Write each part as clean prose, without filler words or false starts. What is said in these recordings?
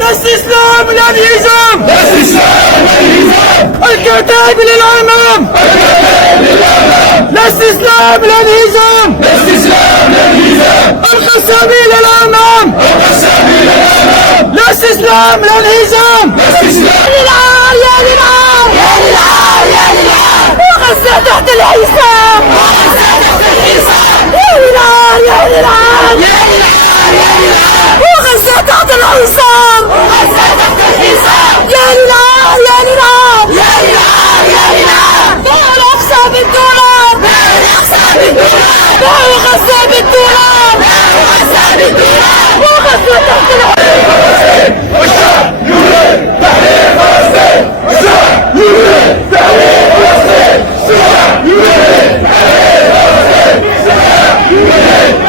لا استسلام للهزام، الكتائب للأمام، لا استسلام للهزام، القسامي للأمام، لا استسلام للهزام، للعار يا للعار يا للعار يا للعار، وغزة تحت الحساب، يا للعار يا للعار يا للعار يا للعار، وغزة تحت الحصار، يا للعار يا للعار يا للعار يا للعار، باعوا الأقصى بالدولار، باعوا الأقصى بالدولار، باعوا غزة بالدولار، باعوا غزة بالدولار، وغزة تحت الحصار. والشعب يريد تحرير فلسطين، الشعب يريد تحرير فلسطين، الشعب يريد تحرير فلسطين، الشعب يريد تحرير فلسطين، الشعب يريد.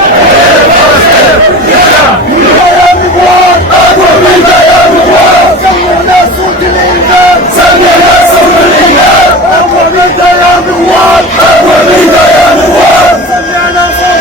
أقوى منا يا مغوار، سمعنا صوت الإنجاب، سمعنا صوت الإنجاب، أقوى منا يا مغوار، أقوى منا يا مغوار، سمعنا صوت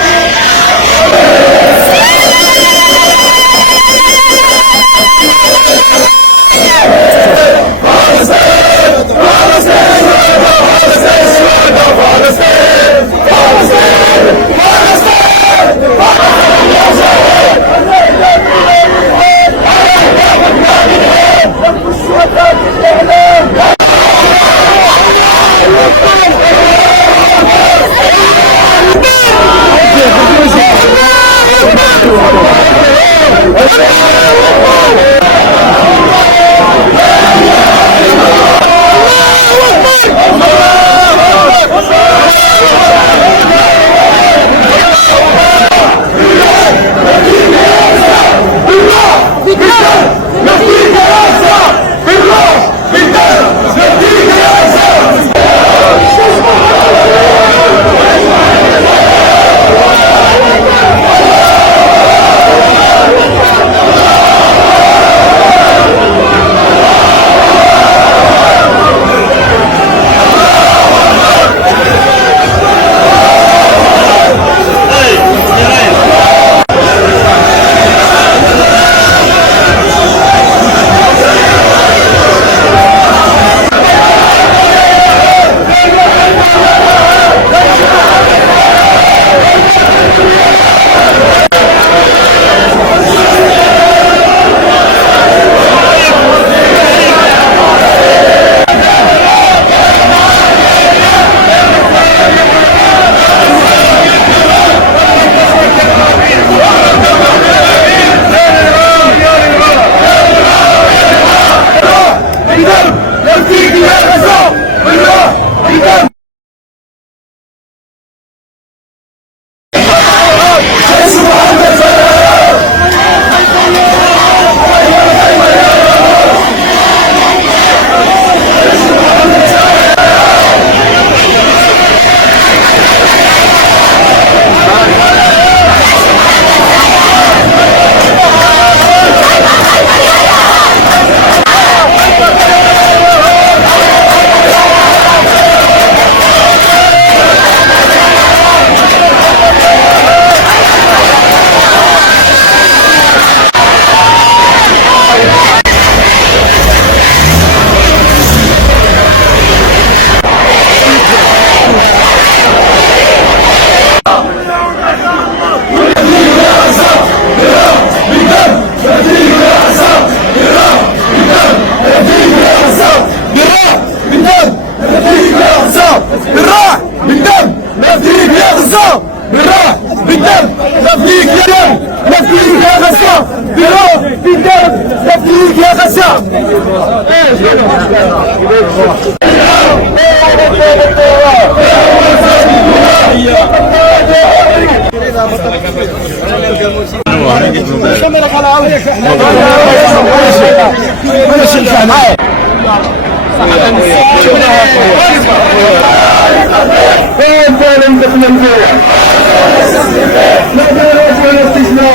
لا